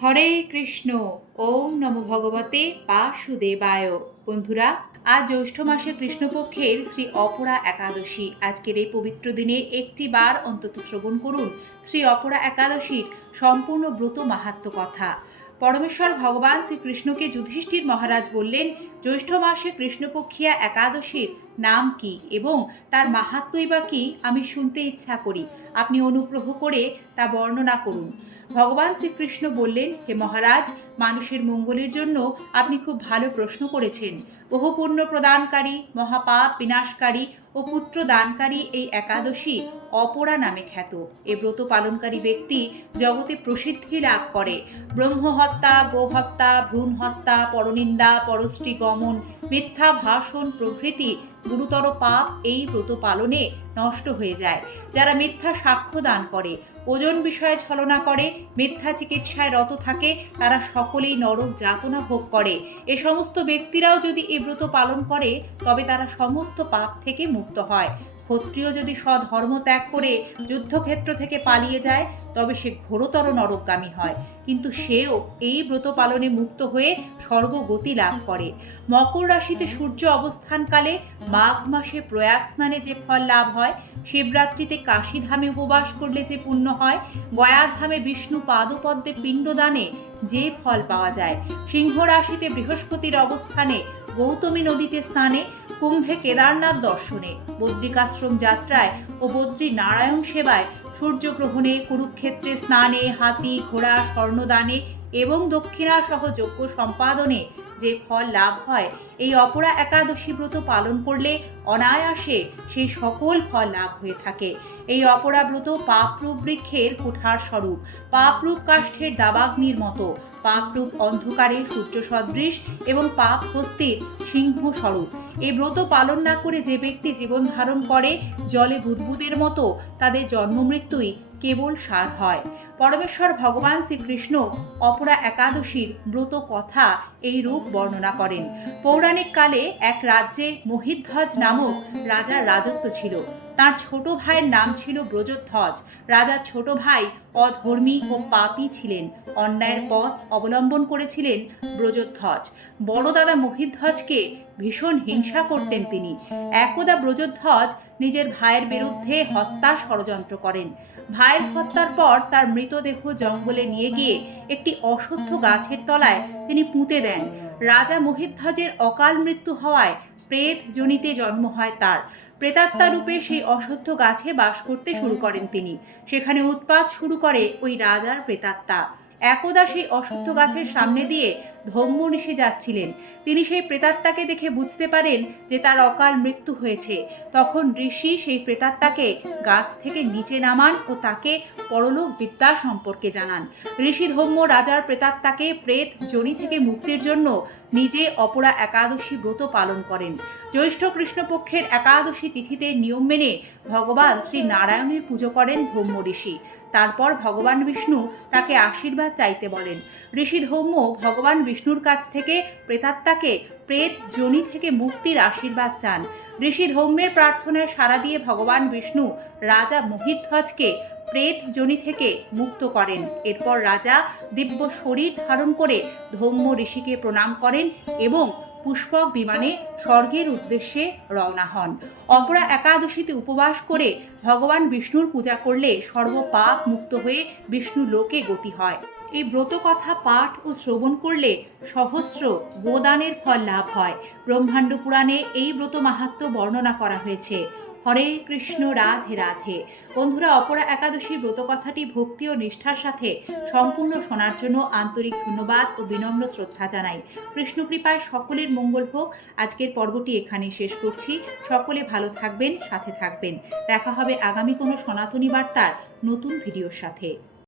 হরে কৃষ্ণ, ওম নম ভগবতে বাসুদেবায়। বন্ধুরা, আজ জ্যৈষ্ঠ মাসে কৃষ্ণপক্ষের শ্রী অপরা একাদশী। আজকের এই পবিত্র দিনে একটি বার অন্তত শ্রবণ করুন শ্রী অপরা একাদশীর সম্পূর্ণ ব্রত মাহাত্ম কথা। পরমেশ্বর ভগবান শ্রীকৃষ্ণকে যুধিষ্ঠির মহারাজ বললেন, জ্যৈষ্ঠ মাসে কৃষ্ণপক্ষিয়া একাদশীর নাম কি এবং তার মাহাত্মই বা কি আমি শুনতে ইচ্ছা করি। আপনি অনুগ্রহ করে তা বর্ণনা করুন। ভগবান শ্রীকৃষ্ণ বললেন, হে মহারাজ, মানুষের মঙ্গলের জন্য আপনি খুব ভালো প্রশ্ন করেছেন। বহু পুণ্য প্রদানকারী, মহাপাপ বিনাশকারী ও পুত্র দানকারী এই একাদশী অপরা নামে খ্যাত। এ ব্রত পালনকারী ব্যক্তি জগতে প্রসিদ্ধি লাভ করে। ব্রহ্ম হত্যা গোহত্যা ভ্রূণ হত্যা পরনিন্দা, পরশ্রী গমন, মিথ্যা ভাষণ, প্রভৃতি গুরুতর পাপ এই ব্রত পালনে নষ্ট হয়ে যায়। যারা মিথ্যা সাক্ষ্য দান করে, ওজন বিষয়ে ছলনা করে, মিথ্যা চিকিৎসায় রত থাকে, তারা সকলেই নরক যাতনা ভোগ করে। এ সমস্ত ব্যক্তিরাও যদি এ ব্রত পালন করে, তবে তারা সমস্ত পাপ থেকে মুক্ত হয়। ক্ষত্রিয় যদি সধর্ম ত্যাগ করে, যুদ্ধক্ষেত্র থেকে পালিয়ে যায় তবে সে ঘোরতর নরকগামী হয়। কিন্তু সেও এই ব্রত পালনে মুক্ত হয়ে স্বর্গগতি লাভ করে। মকর রাশিতে সূর্য অবস্থানকালে মাঘ মাসে প্রয়াগ স্নানে যে ফল লাভ হয়, শিবরাত্রিতে কাশীধামে উপবাস করলে যে পুণ্য হয়, গয়াধামে বিষ্ণু পাদপদ্মে পিণ্ডদানে যে ফল পাওয়া যায়। সিংহ রাশিতে বৃহস্পতির অবস্থানে গৌতমী নদীতে স্নানে, কুম্ভে কেদারনাথ দর্শনে, বদ্রিকাশ্রম যাত্রায় ও বদ্রী নারায়ণ সেবায় সূর্যগ্রহণে কুরুক্ষেত্রে স্নানে, হাতি, ঘোড়া, স্বর্ণদানে এবং দক্ষিণা সহ যজ্ঞ সম্পাদনে যে ফল লাভ হয়, এই অপরা একাদশী ব্রত পালন করলে অনায়াসে সেই সকল ফল লাভ হয়ে থাকে। এই অপরা ব্রত পাপরূপ বৃক্ষের কুঠার স্বরূপ, পাপরূপ কাষ্ঠের দাবাগ্নির মতো, পাপরূপ অন্ধকারে সূর্য সদৃশ এবং পাপ হস্তির সিংহ স্বরূপ। এই ব্রত পালন না করে যে ব্যক্তি জীবন ধারণ করে, জলে বুদবুদের মতো তাদের জন্মমৃত্যুই কেবল সার হয়। পরমেশ্বর ভগবান শ্রীকৃষ্ণ অপরা একাদশীর ব্রত কথা এই রূপ বর্ণনা করেন। পৌরাণিক কালে এক রাজ্যে মহিধ্বজ নামক রাজার রাজত্ব ছিল। তার ছোট ভাইয়ের নাম ছিল ব্রজধ্বজ। রাজার ছোট ভাই অধর্মী ও পাপী ছিলেন। অন্যায়ের পথ অবলম্বন করেছিলেন ব্রজধ্বজ। বড় দাদা মহিধ্বজকে ভীষণ হিংসা করতেন তিনি। একদা ব্রজধ্বজ নিজের ভাইয়ের বিরুদ্ধে হত্যা ষড়যন্ত্র করেন। ভাইয়ের হত্যার পর তার মৃতদেহ জঙ্গলে নিয়ে গিয়ে একটি অসত্য গাছের তলায় তিনি পুঁতে দেন। রাজা মহিধ্বজের অকাল মৃত্যু হওয়ায় প্রেত জনিতে জন্ম হয় তার। প্রেতাত্মা রূপে সেই অসত্য গাছে বাস করতে শুরু করেন তিনি। সেখানে উৎপাত শুরু করে ওই রাজার প্রেতাত্মা। একদা সেই অসত্য গাছের সামনে দিয়ে ধম্ম ঋষি যাচ্ছিলেন। তিনি সেই প্রেতাত্মাকে দেখে বুঝতে পারেন যে তার অকাল মৃত্যু হয়েছে। তখন ঋষি সেই প্রেতাত্মাকে গাছ থেকে নিচে নামান ও তাকে পরলোক বিদ্যা সম্পর্কে জানান। ঋষি ধম্ম রাজার প্রেতাত্মাকে প্রেত জনি থেকে মুক্তির জন্য নিজে অপরা একাদশী ব্রত পালন করেন। জ্যৈষ্ঠ কৃষ্ণপক্ষের একাদশী তিথিতে নিয়ম মেনে ভগবান শ্রী নারায়ণের পুজো করেন ধম্ম ঋষি। তারপর ভগবান বিষ্ণু তাকে আশীর্বাদ চাইতে বলেন। ঋষি ধৌম্য ভগবান বিষ্ণুর কাছ থেকে প্রেতাত্মাকে প্রেত জনি থেকে মুক্তির আশীর্বাদ চান। ঋষি ধৌম্যের প্রার্থনায় সাড়া দিয়ে ভগবান বিষ্ণু রাজা মোহিধ্বজকে প্রেত জনি থেকে মুক্ত করেন। এরপর রাজা দিব্য শরীর ধারণ করে ধৌম্য ঋষিকে প্রণাম করেন এবং পুষ্পক বিমানে স্বর্গের উদ্দেশ্যে রওনা হন। অপরা একাদশীতে উপবাস করে ভগবান বিষ্ণুর পূজা করলে সর্বপাপ মুক্ত হয়ে বিষ্ণু লোকে গতি হয়। এই ব্রত কথা পাঠ ও শ্রবণ করলে সহস্র গোদানের ফল লাভ হয়। ব্রহ্মাণ্ড পুরাণে এই ব্রত মাহাত্ম বর্ণনা করা হয়েছে। হরে কৃষ্ণ, রাধে রাধে। বন্ধুরা, অপরা একাদশীর ব্রত কথাটি ভক্তি ও নিষ্ঠার সাথে সম্পূর্ণ শোনার জন্য আন্তরিক ধন্যবাদ ও বিনম্র শ্রদ্ধা জানাই। কৃষ্ণ কৃপায় সকলের মঙ্গল হোক। আজকের পর্বটি এখানে শেষ করছি। সকলে ভালো থাকবেন, সাথে থাকবেন। দেখা হবে আগামী কোনো সনাতনী বার্তার নতুন ভিডিওর সাথে।